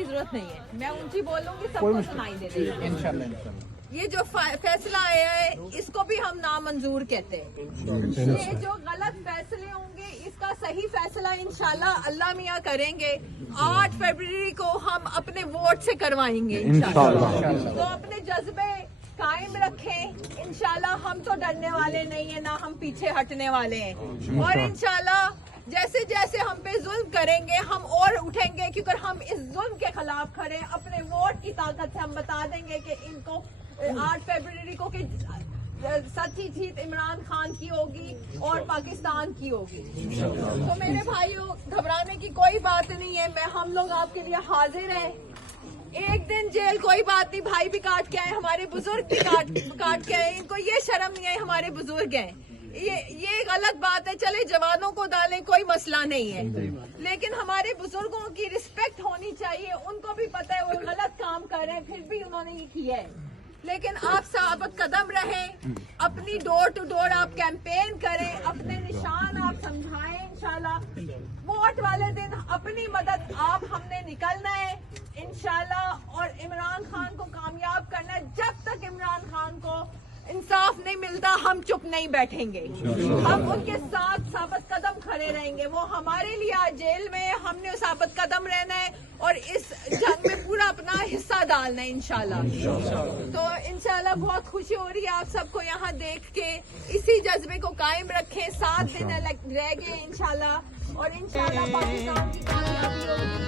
की जरूरत नहीं है, मैं ऊंची बोलूंगी सबको सुनाई दे देगी इंशाल्लाह। ये जो फैसला आया है इसको भी हम नामंजूर कहते हैं। ये जो गलत फैसले होंगे इसका सही फैसला इंशाल्लाह अल्लाह मियाँ करेंगे। 8 फरवरी को हम अपने वोट से करवाएंगे इंशाल्लाह। तो अपने जज्बे कायम रखें इंशाल्लाह। हम तो डरने वाले नहीं है, ना हम पीछे हटने वाले हैं। और इंशाल्लाह जैसे जैसे हम पे जुल्म करेंगे हम और उठेंगे, क्योंकि हम इस जुल्म के खिलाफ खड़े। अपने वोट की ताकत से हम बता देंगे कि इनको 8 फरवरी को कि सच्ची जीत इमरान खान की होगी और पाकिस्तान की होगी। तो मेरे भाइयों, घबराने की कोई बात नहीं है। हम लोग आपके लिए हाजिर हैं। एक दिन जेल कोई बात नहीं, भाई भी काट के आए, हमारे बुजुर्ग भी काट के आए। इनको ये शर्म नहीं है, हमारे बुजुर्ग हैं। ये एक अलग बात है, चले जवानों को डालें, कोई मसला नहीं है, लेकिन हमारे बुजुर्गों की रिस्पेक्ट होनी चाहिए। उनको भी पता है वो गलत काम कर रहे हैं, फिर भी उन्होंने ये किया है। लेकिन आप साबित कदम रहें, अपनी डोर टू डोर आप कैंपेन करें, अपने निशान आप समझाएं इंशाल्लाह। वोट वाले दिन अपनी मदद आप हमने निकलना है इंशाल्लाह और इमरान खान को कामयाब करना है। जब तक इमरान खान को इंसाफ नहीं मिलता हम चुप नहीं बैठेंगे, हम उनके साथ साबित कदम खड़े रहेंगे। वो हमारे लिए आज जेल में है, हमने साबित कदम रहना है और इस जंग में पूरा अपना हिस्सा डालना है इंशाल्लाह। तो इंशाल्लाह बहुत खुशी हो रही है आप सबको यहाँ देख के। इसी जज्बे को कायम रखें, 7 दिन रह गए इंशाल्लाह और इंशाल्लाह पाकिस्तान की कामयाबी होगी।